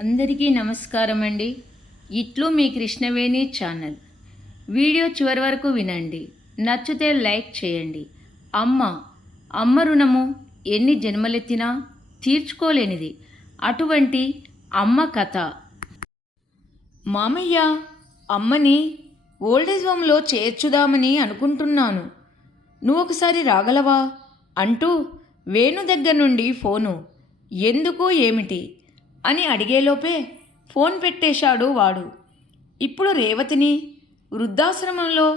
అందరికీ నమస్కారం అండి. ఇట్లు మీ కృష్ణవేణి ఛానల్. వీడియో చివరి వరకు వినండి. నచ్చితే లైక్ చేయండి. అమ్మ అమ్మ రుణము ఎన్ని జన్మలెత్తినా తీర్చుకోలేనిది. అటువంటి అమ్మ కథ. మామయ్య అమ్మని ఓల్డేజ్ హోమ్లో చేర్చుదామని అనుకుంటున్నాను. నువ్వు ఒకసారి రాగలవా? అంటూ వేణు దగ్గర నుండి ఫోను. ఎందుకు ఏమిటి? అని అడిగేలోపే ఫోన్ పెట్టేశాడు వాడు. ఇప్పుడు రేవతిని వృద్ధాశ్రమంలో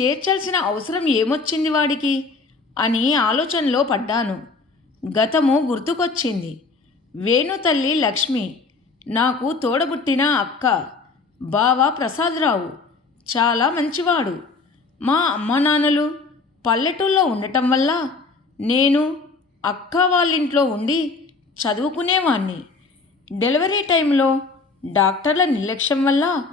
చేర్చాల్సిన అవసరం ఏమొచ్చింది వాడికి? అని ఆలోచనలో పడ్డాను. గతము గుర్తుకొచ్చింది. వేణు తల్లి లక్ష్మి నాకు తోడబుట్టిన అక్క బావ ప్రసాదరావు చాలా మంచివాడు. మా అమ్మ నాన్నలు పల్లెటూళ్ళలో ఉండటం వల్ల నేను అక్క వాళ్ళింట్లో ఉండి చదువుకునేవాణ్ణి. డెలివరీ టైంలో డాక్టర్ల నిర్లక్ష్యం వల్ల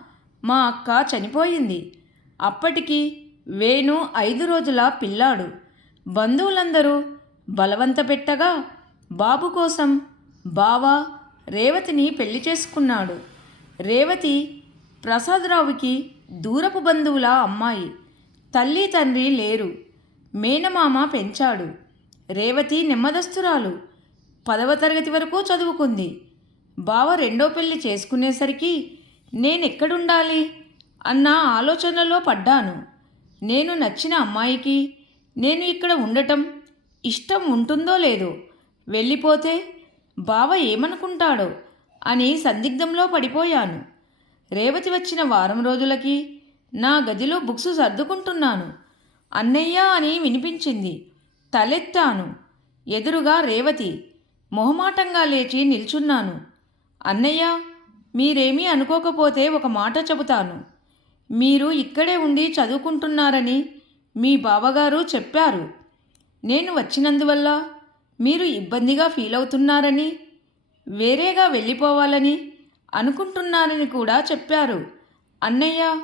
మా అక్క చనిపోయింది. అప్పటికి వేణు ఐదు రోజుల పిల్లాడు. బంధువులందరూ బలవంత పెట్టగా బాబు కోసం బావ రేవతిని పెళ్ళి చేసుకున్నాడు. రేవతి ప్రసాదరావుకి దూరపు బంధువుల అమ్మాయి. తల్లి తండ్రి లేరు. మేనమామ పెంచాడు. రేవతి నెమ్మదస్తురాలు. పదవ తరగతి వరకు చదువుకుంది. బావ రెండో పెళ్ళి చేసుకునేసరికి నేనెక్కడుండాలి అన్న ఆలోచనలో పడ్డాను. నేను నచ్చిన అమ్మాయికి నేను ఇక్కడ ఉండటం ఇష్టం ఉంటుందో లేదో వెళ్ళిపోతే బావ ఏమనుకుంటాడో అని సందిగ్ధంలో పడిపోయాను. రేవతి వచ్చిన వారం రోజులకి నా గదిలో బుక్స్ సర్దుకుంటున్నాను. అన్నయ్య అని వినిపించింది. తలెత్తాను. ఎదురుగా రేవతి మొహమాటంగా లేచి నిల్చున్నాను. అన్నయ్య మీరేమీ అనుకోకపోతే ఒక మాట చెబుతాను. మీరు ఇక్కడే ఉండి చదువుకుంటున్నారని మీ బావగారు చెప్పారు. నేను వచ్చినందువల్ల మీరు ఇబ్బందిగా ఫీల్ అవుతున్నారని వేరేగా వెళ్ళిపోవాలని అనుకుంటున్నారని కూడా చెప్పారు. అన్నయ్య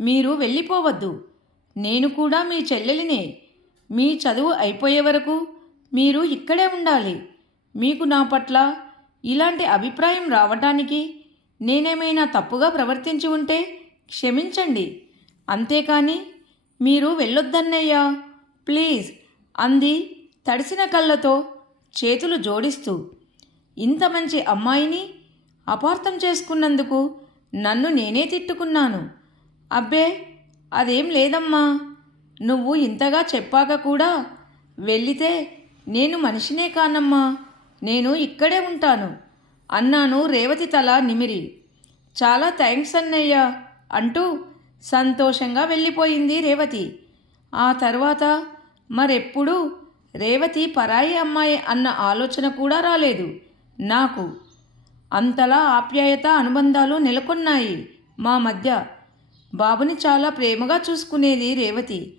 మీరు వెళ్ళిపోవద్దు. నేను కూడా మీ చెల్లెలినే. మీ చదువు అయిపోయే వరకు మీరు ఇక్కడే ఉండాలి. మీకు నా పట్ల ఇలాంటి అభిప్రాయం రావటానికి నేనేమైనా తప్పుగా ప్రవర్తించి ఉంటే క్షమించండి. అంతేకాని మీరు వెళ్ళొద్దన్నయ్యా. ప్లీజ్ అంది తడిసిన కళ్ళతో చేతులు జోడిస్తూ. ఇంత మంచి అమ్మాయిని అపార్థం చేసుకున్నందుకు నన్ను నేనే తిట్టుకున్నాను. అబ్బే అదేం లేదమ్మా. నువ్వు ఇంతగా చెప్పాక కూడా వెళ్ళితే నేను మనిషినే కానమ్మా. నేను ఇక్కడే ఉంటాను. అన్నాను రేవతి తల నిమిరి. చాలా థ్యాంక్స్ అన్నయ్య అంటూ సంతోషంగా వెళ్ళిపోయింది రేవతి. ఆ తర్వాత మరెప్పుడూ రేవతి పరాయి అమ్మాయి అన్న ఆలోచన కూడా రాలేదు నాకు. అంతలా ఆప్యాయత అనుబంధాలు నెలకొన్నాయి మా మధ్య. బాబుని చాలా ప్రేమగా చూసుకునేది రేవతి.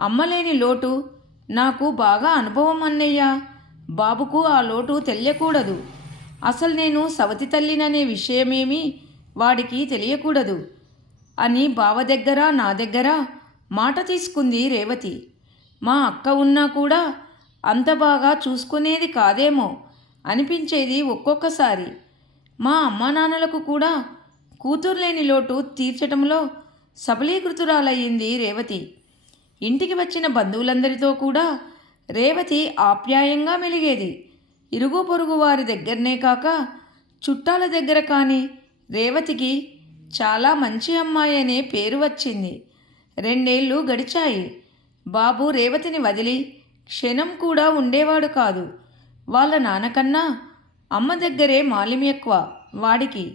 అమ్మలేని లోటు నాకు బాగా అనుభవం అన్నయ్యా. బాబుకు ఆ లోటు తెలియకూడదు. అసలు నేను సవతి తల్లిననే విషయమేమీ వాడికి తెలియకూడదు. అని బావ దగ్గర నా దగ్గర మాట తీసుకుంది రేవతి. మా అక్క ఉన్నా కూడా అంత బాగా చూసుకునేది కాదేమో అనిపించేది ఒక్కొక్కసారి. మా అమ్మా నాన్నలకు కూడా కూతురు లేని లోటు తీర్చటంలో సబలీకృతురాలయ్యింది రేవతి. ఇంటికి వచ్చిన బంధువులందరితో కూడా రేవతి ఆప్యాయంగా మెలిగేది. ఇరుగు పొరుగు వారి దగ్గరనే కాక చుట్టాల దగ్గర కానీ రేవతికి చాలా మంచి అమ్మాయి అనే పేరు వచ్చింది. రెండేళ్ళు గడిచాయి. బాబు రేవతిని వదిలి క్షణం కూడా ఉండేవాడు కాదు. వాళ్ళ నాన్నకన్నా అమ్మ దగ్గరే మాలిం ఎక్కువ వాడికి.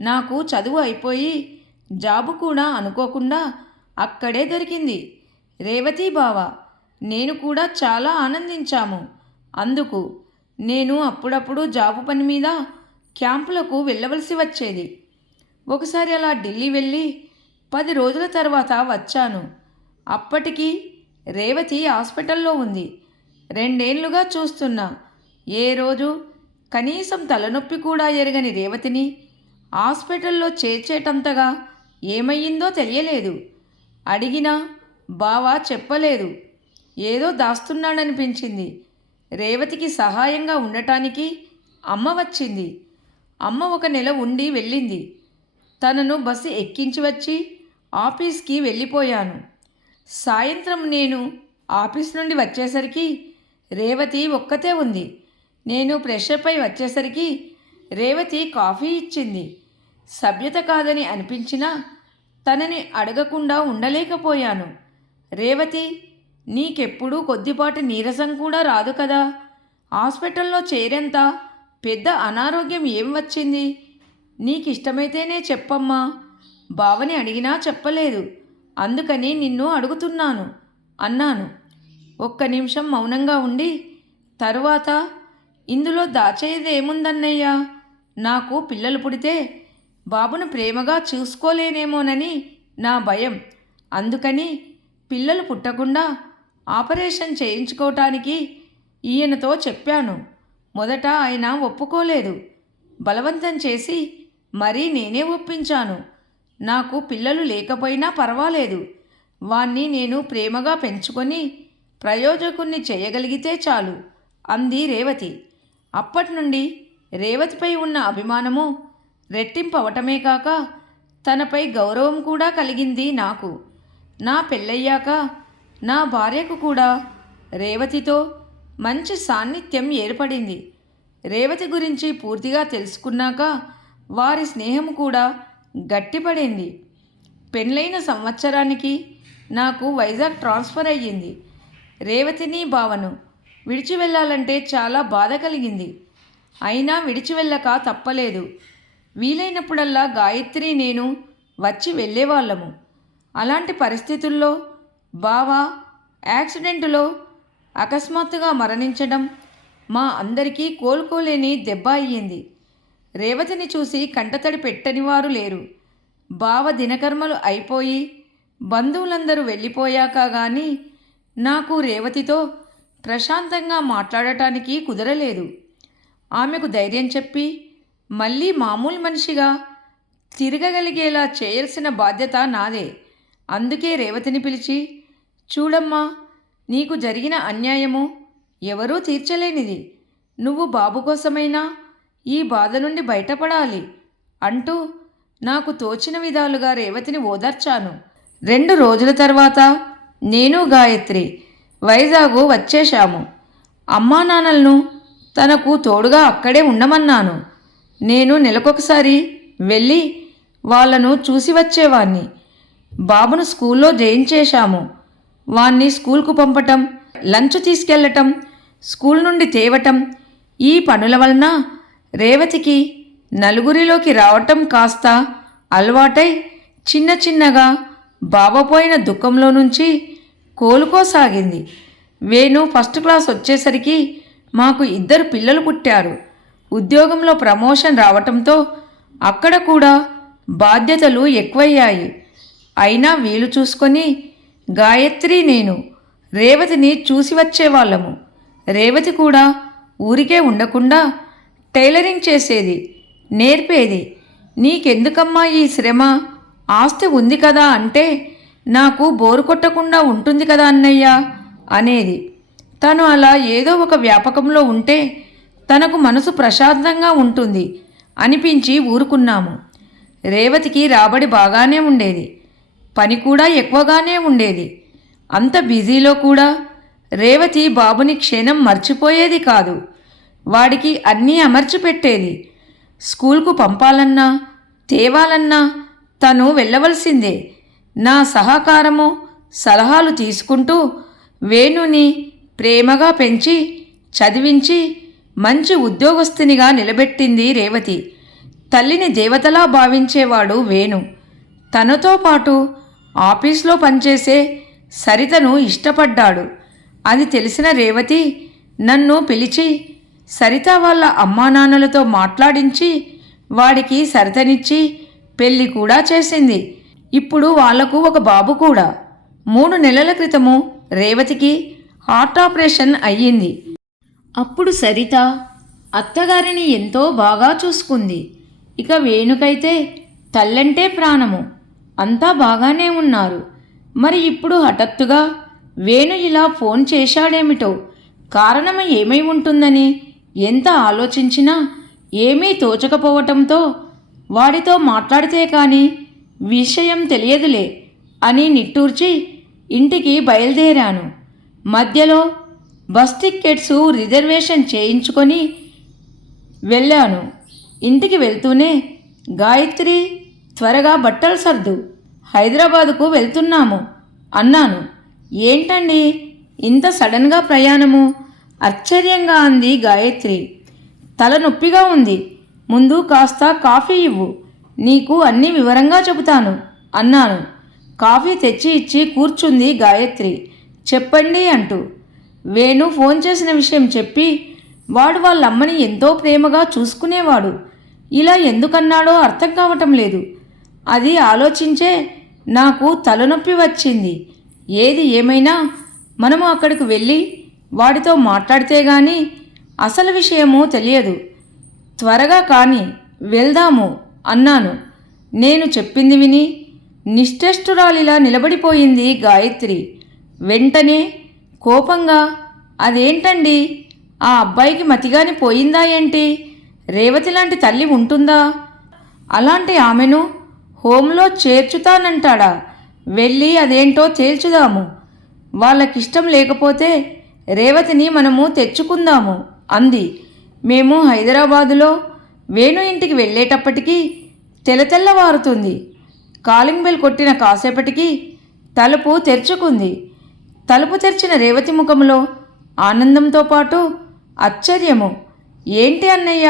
నాకు చదువు అయిపోయి జాబు కూడా అనుకోకుండా అక్కడే దొరికింది. రేవతి బావ నేను కూడా చాలా ఆనందించాము. అందుకు నేను అప్పుడప్పుడు జాబు పని మీద క్యాంపులకు వెళ్ళవలసి వచ్చేది. ఒకసారి అలా ఢిల్లీ వెళ్ళి పది రోజుల తర్వాత వచ్చాను. అప్పటికి రేవతి హాస్పిటల్లో ఉంది. రెండేళ్ళుగా చూస్తున్నా. ఏ రోజు? కనీసం తలనొప్పి కూడా ఎరగని రేవతిని హాస్పిటల్లో చేర్చేటంతగా ఏమయ్యిందో తెలియలేదు. అడిగినా బావా చెప్పలేదు. ఏదో దాస్తున్నాడనిపించింది. రేవతికి సహాయంగా ఉండటానికి అమ్మ వచ్చింది. అమ్మ ఒక నెల ఉండి వెళ్ళింది. తనను బస్సు ఎక్కించి వచ్చి ఆఫీస్కి వెళ్ళిపోయాను. సాయంత్రం నేను ఆఫీస్ నుండి వచ్చేసరికి రేవతి ఒక్కతే ఉంది. నేను ప్రెషర్పై అయి వచ్చేసరికి రేవతి కాఫీ ఇచ్చింది. సభ్యత కాదని అనిపించినా తనని అడగకుండా ఉండలేకపోయాను. రేవతి నీకెప్పుడూ కొద్దిపాటి నీరసం కూడా రాదు కదా. హాస్పిటల్లో చేరేంత పెద్ద అనారోగ్యం ఏం వచ్చింది? నీకిష్టమైతేనే చెప్పమ్మా. బావని అడిగినా చెప్పలేదు. అందుకని నిన్ను అడుగుతున్నాను అన్నాను. ఒక్క నిమిషం మౌనంగా ఉండి తరువాత ఇందులో దాచేది ఏముందన్నయ్యా నాకు పిల్లలు పుడితే బాబును ప్రేమగా చూసుకోలేనేమోనని నా భయం. అందుకని పిల్లలు పుట్టకుండా ఆపరేషన్ చేయించుకోవటానికి ఈయనతో చెప్పాను. మొదట ఆయన ఒప్పుకోలేదు. బలవంతం చేసి మరీ నేనే ఒప్పించాను. నాకు పిల్లలు లేకపోయినా పర్వాలేదు. వాణ్ణి నేను ప్రేమగా పెంచుకొని ప్రయోజకుణ్ణి చేయగలిగితే చాలు అంది రేవతి. అప్పటి నుండి రేవతిపై ఉన్న అభిమానము రెట్టింపవటమే కాక తనపై గౌరవం కూడా కలిగింది నాకు. నా పెళ్ళయ్యాక నా భార్యకు కూడా రేవతితో మంచి సాన్నిధ్యం ఏర్పడింది. రేవతి గురించి పూర్తిగా తెలుసుకున్నాక వారి స్నేహం కూడా గట్టిపడింది. పెళ్ళైన సంవత్సరానికి నాకు వైజాగ్ ట్రాన్స్ఫర్ అయ్యింది. రేవతిని భావను విడిచి వెళ్ళాలంటే చాలా బాధ కలిగింది. అయినా విడిచి వెళ్ళక తప్పలేదు. వీలైనప్పుడల్లా గాయత్రి నేను వచ్చి వెళ్ళేవాళ్ళము. అలాంటి పరిస్థితుల్లో బావ యాక్సిడెంటులో అకస్మాత్తుగా మరణించడం మా అందరికీ కోలుకోలేని దెబ్బ అయ్యింది. రేవతిని చూసి కంటతడి పెట్టని వారు లేరు. బావ దినకర్మలు అయిపోయి బంధువులందరూ వెళ్ళిపోయాక కానీ నాకు రేవతితో ప్రశాంతంగా మాట్లాడటానికి కుదరలేదు. ఆమెకు ధైర్యం చెప్పి మళ్ళీ మామూలు మనిషిగా తిరగగలిగేలా చేయాల్సిన బాధ్యత నాదే. అందుకే రేవతిని పిలిచి చూడమ్మా నీకు జరిగిన అన్యాయము ఎవరూ తీర్చలేనిది. నువ్వు బాబు కోసమైనా ఈ బాధ నుండి బయటపడాలి అంటూ నాకు తోచిన విధాలుగా రేవతిని ఓదార్చాను. రెండు రోజుల తర్వాత నేను గాయత్రి వైజాగు వచ్చేశాము. అమ్మా నాన్నలను తనకు తోడుగా అక్కడే ఉండమన్నాను. నేను నెలకొకసారి వెళ్ళి వాళ్ళను చూసి వచ్చేవాణ్ణి. బాబును స్కూల్లో జయించేశాము. వాణ్ణి స్కూల్కు పంపటం లంచ్ తీసుకెళ్ళటం స్కూల్ నుండి తేవటం ఈ పనుల వలన రేవతికి నలుగురిలోకి రావటం కాస్త అలవాటై చిన్న చిన్నగా బావపోయిన దుఃఖంలో నుంచి కోలుకోసాగింది. వేణు ఫస్ట్ క్లాస్ వచ్చేసరికి మాకు ఇద్దరు పిల్లలు పుట్టారు. ఉద్యోగంలో ప్రమోషన్ రావటంతో అక్కడ కూడా బాధ్యతలు ఎక్కువయ్యాయి. అయినా వీలు చూసుకొని గాయత్రి నేను. రేవతిని చూసి వచ్చేవాళ్ళము. రేవతి కూడా ఊరికే ఉండకుండా టైలరింగ్ చేసేది నేర్పేది. నీకెందుకమ్మా ఈ శ్రమ? ఆస్తి ఉంది కదా అంటే నాకు బోరు కొట్టకుండా ఉంటుంది కదా అన్నయ్య అనేది. తను అలా ఏదో ఒక వ్యాపకంలో ఉంటే తనకు మనసు ప్రశాంతంగా ఉంటుంది అనిపించి ఊరుకున్నాము. రేవతికి రాబడి బాగానే ఉండేది. పని కూడా ఎక్కువగానే ఉండేది. అంత బిజీలో కూడా రేవతి బాబుని క్షణం మర్చిపోయేది కాదు. వాడికి అన్నీ అమర్చి పెట్టేది. స్కూల్కు పంపాలన్నా తేవాలన్నా తను వెళ్ళవలసిందే. నా సహకారము సలహాలు తీసుకుంటూ వేణుని ప్రేమగా పెంచి చదివించి మంచి ఉద్యోగస్తునిగా నిలబెట్టింది రేవతి. తల్లిని దేవతలా భావించేవాడు వేణు. తనతో పాటు ఆఫీస్లో పనిచేసే సరితను ఇష్టపడ్డాడు. అది తెలిసిన రేవతి నన్ను పిలిచి సరిత వాళ్ళ అమ్మానాన్నలతో మాట్లాడించి వాడికి సరితనిచ్చి పెళ్ళి కూడా చేసింది. ఇప్పుడు వాళ్ళకు ఒక బాబు కూడా. మూడు నెలల క్రితము రేవతికి హార్ట్ ఆపరేషన్ అయ్యింది. అప్పుడు సరిత అత్తగారిని ఎంతో బాగా చూసుకుంది. ఇక వేణుకైతే తల్లంటే ప్రాణము. అంతా బాగానే ఉన్నారు. మరి ఇప్పుడు హఠాత్తుగా వేణు ఇలా ఫోన్ చేశాడేమిటో? కారణం ఏమై ఉంటుందని ఎంత ఆలోచించినా ఏమీ తోచకపోవటంతో వాడితో మాట్లాడితే కానీ విషయం తెలియదులే అని నిట్టూర్చి ఇంటికి బయలుదేరాను. మధ్యలో బస్ టిక్కెట్స్ రిజర్వేషన్ చేయించుకొని వెళ్ళాను. ఇంటికి వెళ్తూనే గాయత్రి త్వరగా బట్టలు సర్దు. హైదరాబాదుకు వెళ్తున్నాము. అన్నాను. ఏంటండి? ఇంత సడన్గా ప్రయాణము? ఆశ్చర్యంగా అంది గాయత్రి. తలనొప్పిగా ఉంది. ముందు కాస్త కాఫీ ఇవ్వు. నీకు అన్ని వివరంగా చెబుతాను అన్నాను. కాఫీ తెచ్చి ఇచ్చి కూర్చుంది గాయత్రి. చెప్పండి అంటూ. వేణు ఫోన్ చేసిన విషయం చెప్పి వాడు వాళ్ళ అమ్మని ఎంతో ప్రేమగా చూసుకునేవాడు. ఇలా ఎందుకన్నాడో అర్థం కావటం లేదు. అది ఆలోచించే నాకు తలనొప్పి వచ్చింది. ఏది ఏమైనా మనము అక్కడికి వెళ్ళి వాడితో మాట్లాడితే గాని అసలు విషయము తెలియదు. త్వరగా కాని వెళ్దాము అన్నాను. నేను చెప్పింది విని నిశ్చేష్టురాలిలా నిలబడిపోయింది గాయత్రి. వెంటనే కోపంగా అదేంటండి? ఆ అబ్బాయికి మతిగాని పోయిందా ఏంటి? రేవతి లాంటి తల్లి ఉంటుందా? అలాంటి ఆమెను హోంలో చేర్చుతానంటాడా? వెళ్ళి అదేంటో తేల్చుదాము. వాళ్ళకిష్టం లేకపోతే రేవతిని మనము తెచ్చుకుందాము అంది. మేము హైదరాబాదులో వేణు ఇంటికి వెళ్ళేటప్పటికీ తెల్లతెల్లవారుతుంది కాలింగ్ బెల్ కొట్టిన కాసేపటికి తలుపు తెరుచుకుంది. తలుపు తెరిచిన రేవతి ముఖంలో ఆనందంతో పాటు ఆశ్చర్యము. ఏంటి అన్నయ్య?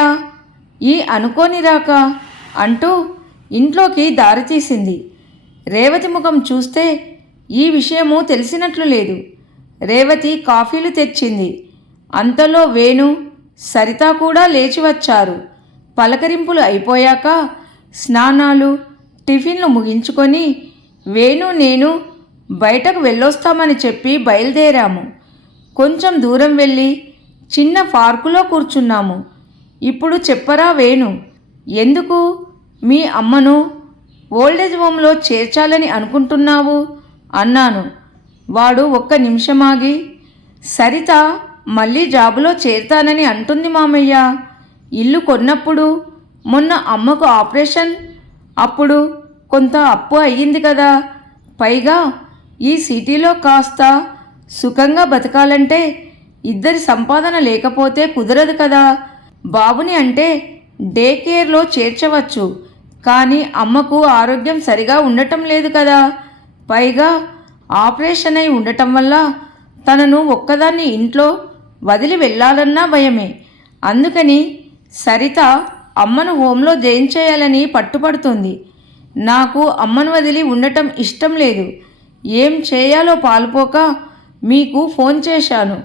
ఈ అనుకోని రాక అంటూ ఇంట్లోకి దారి తీసింది. రేవతి ముఖం చూస్తే ఈ విషయము తెలిసినట్లు లేదు. రేవతి కాఫీలు తెచ్చింది. అంతలో వేణు సరిత కూడా లేచి వచ్చారు. పలకరింపులు అయిపోయాక స్నానాలు టిఫిన్లు ముగించుకొని వేణు నేను బయటకు వెళ్ళొస్తామని చెప్పి బయలుదేరాము. కొంచెం దూరం వెళ్ళి చిన్న పార్కులో కూర్చున్నాము. ఇప్పుడు చెప్పరా వేణు ఎందుకు? మీ అమ్మను ఓల్డేజ్ హోమ్లో చేర్చాలని అనుకుంటున్నావు? అన్నాను. వాడు ఒక్క నిమిషమాగి సరిత మళ్ళీ జాబులో చేరుతానని అంటుంది మామయ్య. ఇల్లు కొన్నప్పుడు మొన్న అమ్మకు ఆపరేషన్ అప్పుడు కొంత అప్పు అయ్యింది కదా. పైగా ఈ సిటీలో కాస్త సుఖంగా బతకాలంటే ఇద్దరి సంపాదన లేకపోతే కుదరదు కదా. బాబుని అంటే డే కేర్లో చేర్చవచ్చు. కానీ అమ్మకు ఆరోగ్యం సరిగా ఉండటం లేదు కదా. పైగా ఆపరేషన్ అయి ఉండటం వల్ల తనను ఒక్కదాన్ని ఇంట్లో వదిలి వెళ్ళాలన్నా భయమే. అందుకని సరిత అమ్మను హోంలో జయించేయాలని చేయాలని పట్టుపడుతుంది. నాకు అమ్మను వదిలి ఉండటం ఇష్టం లేదు. ఏం చేయాలో పాలుపోక మీకు ఫోన్ చేశాను.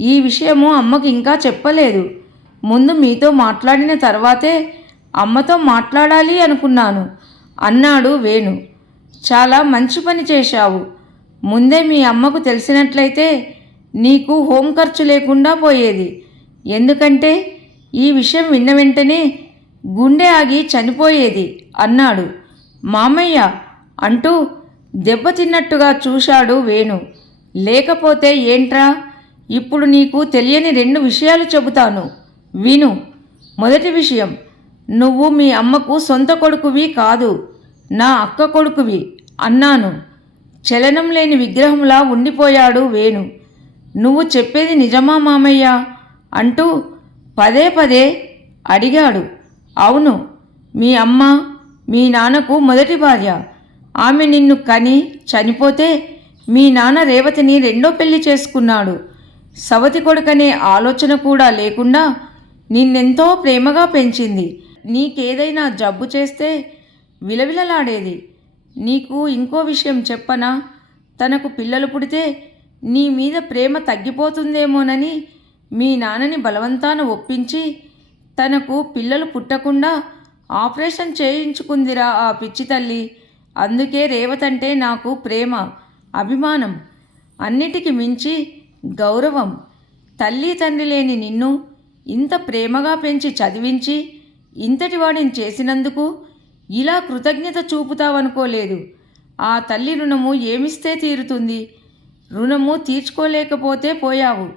ఈ విషయము అమ్మకి ఇంకా చెప్పలేదు. ముందు మీతో మాట్లాడిన తర్వాతే అమ్మతో మాట్లాడాలి అనుకున్నాను. అన్నాడు వేణు. చాలా మంచి పని చేశావు. ముందే మీ అమ్మకు తెలిసినట్లయితే నీకు హోం ఖర్చు లేకుండా పోయేది. ఎందుకంటే ఈ విషయం విన్న వెంటనే గుండె ఆగి చనిపోయేది అన్నాడు. మామయ్య అంటూ దెబ్బతిన్నట్టుగా చూశాడు వేణు. లేకపోతే ఏంట్రా? ఇప్పుడు నీకు తెలియని రెండు విషయాలు చెబుతాను. విను. మొదటి విషయం. నువ్వు మీ అమ్మకు సొంత కొడుకువి కాదు నా అక్క కొడుకువి అన్నాను. చలనం లేని విగ్రహంలా ఉండిపోయాడు వేణు. నువ్వు చెప్పేది నిజమా మామయ్య? అంటూ పదే పదే అడిగాడు. అవును మీ అమ్మ మీ నాన్నకు మొదటి భార్య. ఆమె నిన్ను కని చనిపోతే మీ నాన్న రేవతిని రెండో పెళ్ళి చేసుకున్నాడు. సవతి కొడుకనే ఆలోచన కూడా లేకుండా నిన్నెంతో ప్రేమగా పెంచింది. నీకేదైనా జబ్బు చేస్తే విలవిలలాడేది. నీకు ఇంకో విషయం చెప్పనా? తనకు పిల్లలు పుడితే నీ మీద ప్రేమ తగ్గిపోతుందేమోనని మీ నాన్నని బలవంతాన ఒప్పించి తనకు పిల్లలు పుట్టకుండా ఆపరేషన్ చేయించుకుందిరా ఆ పిచ్చి తల్లి. అందుకే రేవతంటే నాకు ప్రేమ అభిమానం అన్నిటికి మించి గౌరవం. తల్లి తండ్రి లేని నిన్ను ఇంత ప్రేమగా పెంచి చదివించి ఇంతటి వాడిని చేసినందుకు ఇలా కృతజ్ఞత చూపుతావనుకోలేదు. ఆ తల్లి రుణము ఏమిస్తే తీరుతుంది? రుణము తీర్చుకోలేకపోతే పోయావు.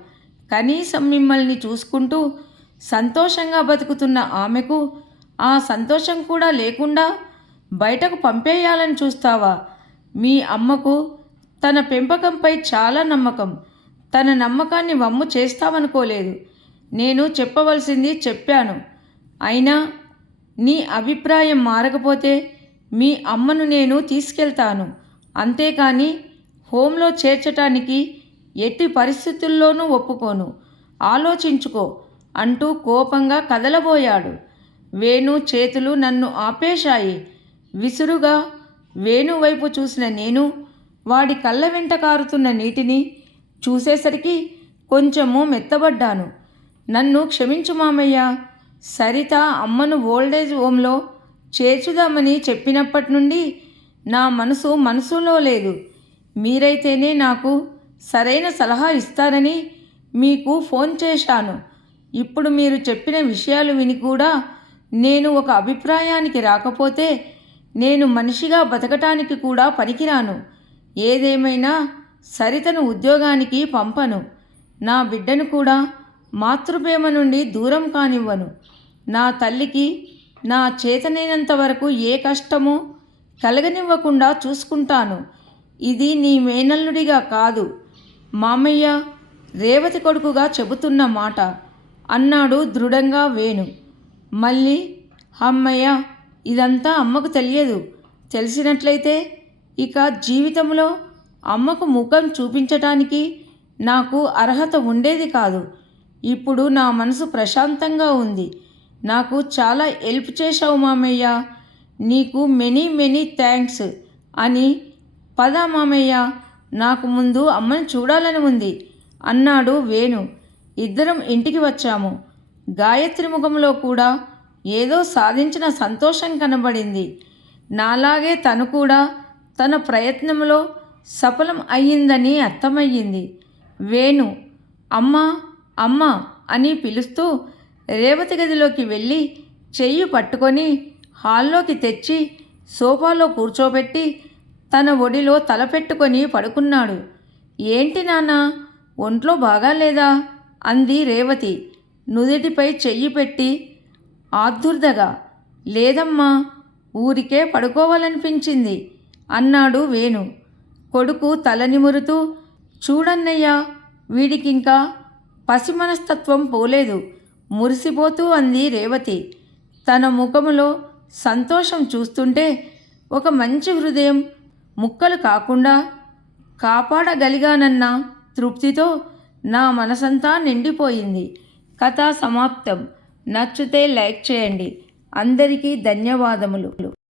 కనీసం మిమ్మల్ని చూసుకుంటూ సంతోషంగా బతుకుతున్న ఆమెకు ఆ సంతోషం కూడా లేకుండా బయటకు పంపేయాలని చూస్తావా? మీ అమ్మకు తన పెంపకంపై చాలా నమ్మకం. తన నమ్మకాన్ని వమ్ము చేస్తామనుకోలేదు నేను చెప్పవలసింది చెప్పాను. అయినా నీ అభిప్రాయం మారకపోతే మీ అమ్మను నేను తీసుకెళ్తాను. అంతేకాని హోంలో చేర్చటానికి ఎట్టి పరిస్థితుల్లోనూ ఒప్పుకోను. ఆలోచించుకో అంటూ కోపంగా కదలబోయాడు. వేణు చేతులు నన్ను ఆపేశాయి. విసురుగా వేణు వైపు చూసిన నేను వాడి కళ్ళ వెంట కారుతున్న నీటిని చూసేసరికి కొంచెము మెత్తబడ్డాను. నన్ను క్షమించు మామయ్య. సరిత అమ్మను ఓల్డేజ్ హోంలో చేర్చుదామని చెప్పినప్పటి నుండి నా మనసు మనసులో లేదు. మీరైతేనే నాకు సరైన సలహా ఇస్తారని మీకు ఫోన్ చేశాను. ఇప్పుడు మీరు చెప్పిన విషయాలు విని కూడా నేను ఒక అభిప్రాయానికి రాకపోతే నేను మనిషిగా బతకటానికి కూడా పనికిరాను. ఏదేమైనా సరితను ఉద్యోగానికి పంపను. నా బిడ్డను కూడా మాతృప్రేమ నుండి దూరం కానివ్వను. నా తల్లికి నా చేతనైనంత వరకు ఏ కష్టము కలగనివ్వకుండా చూసుకుంటాను. ఇది నీ మేనల్లుడిగా కాదు. మామయ్య రేవతి కొడుకుగా చెబుతున్న మాట. అన్నాడు దృఢంగా వేణు. మళ్ళీ అమ్మయ్య ఇదంతా అమ్మకు తెలియదు. తెలిసినట్లయితే ఇక జీవితంలో అమ్మకు ముఖం చూపించటానికి నాకు అర్హత ఉండేది కాదు. ఇప్పుడు నా మనసు ప్రశాంతంగా ఉంది. నాకు చాలా హెల్ప్ చేశావు మామయ్య. నీకు మెనీ మెనీ థ్యాంక్స్ అని పద మామయ్య. నాకు ముందు అమ్మని చూడాలని ఉంది. అన్నాడు వేణు. ఇద్దరం ఇంటికి వచ్చాము. గాయత్రి ముఖంలో కూడా ఏదో సాధించిన సంతోషం కనబడింది. నాలాగే తను కూడా తన ప్రయత్నంలో సఫలం అయ్యిందని అర్థమయ్యింది. వేణు అమ్మ అమ్మ అని పిలుస్తూ రేవతి గదిలోకి వెళ్ళి చెయ్యి పట్టుకొని హాల్లోకి తెచ్చి సోఫాలో కూర్చోబెట్టి తన ఒడిలో తల పెట్టుకొని పడుకున్నాడు. ఏంటి నాన్న ఒంట్లో బాగాలేదా? అంది రేవతి. నుదిటిపై చెయ్యి పెట్టి ఆదుర్దగా లేదమ్మా ఊరికే పడుకోవాలనిపించింది అన్నాడు వేణు. కొడుకు తల నిమురుతూ చూడన్నయ్యా వీడికింకా పసి మనస్తత్వం పోలేదు. మురిసిపోతూ అంది రేవతి. తన ముఖములో సంతోషం చూస్తుంటే ఒక మంచి హృదయం ముక్కలు కాకుండా కాపాడగలిగానన్న తృప్తితో నా మనసంతా నిండిపోయింది. కథ సమాప్తం. నచ్చితే లైక్ చేయండి. అందరికీ ధన్యవాదములు.